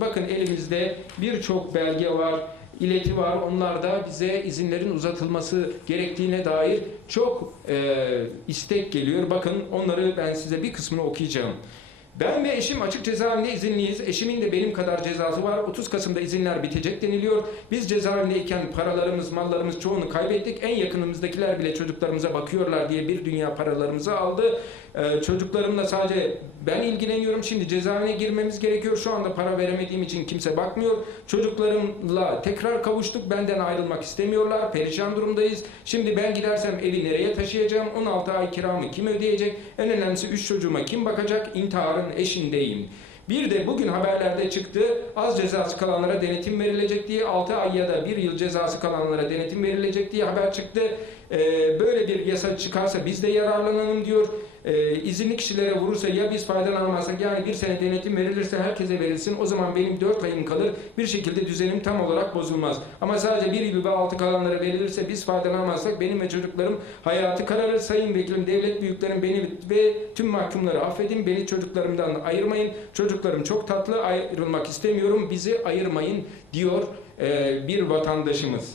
Bakın elimizde birçok belge var, ileti var. Onlar da bize izinlerin uzatılması gerektiğine dair çok e, istek geliyor. Bakın onları ben size bir kısmını okuyacağım. Ben ve eşim açık cezaevinde izinliyiz. Eşimin de benim kadar cezası var. 30 Kasım'da izinler bitecek deniliyor. Biz cezaevindeyken paralarımız, mallarımız çoğunu kaybettik. En yakınımızdakiler bile çocuklarımıza bakıyorlar diye bir dünya paralarımızı aldı. Ee, çocuklarımla sadece ben ilgileniyorum. Şimdi cezaevine girmemiz gerekiyor. Şu anda para veremediğim için kimse bakmıyor. Çocuklarımla tekrar kavuştuk. Benden ayrılmak istemiyorlar. Perişan durumdayız. Şimdi ben gidersem evi nereye taşıyacağım? 16 ay kiramı kim ödeyecek? En önemlisi 3 çocuğuma kim bakacak? İntiharın eşindeyim. Bir de bugün haberlerde çıktı az cezası kalanlara denetim verilecek diye 6 ay ya da 1 yıl cezası kalanlara denetim verilecek diye haber çıktı. Ee, böyle bir yasa çıkarsa biz de yararlanalım diyor. Ee, izinli kişilere vurursa ya biz faydalanamazsak yani bir sene denetim verilirse herkese verilsin. O zaman benim 4 ayım kalır. Bir şekilde düzenim tam olarak bozulmaz. Ama sadece 1 yıl ve 6 kalanlara verilirse biz faydalanamazsak benim ve çocuklarım hayatı kararır. Sayın vekilim devlet büyüklerim beni ve tüm mahkumları affedin. Beni çocuklarımdan ayırmayın. Çocuklarım çok tatlı ayrılmak istemiyorum. Bizi ayırmayın diyor e, bir vatandaşımız.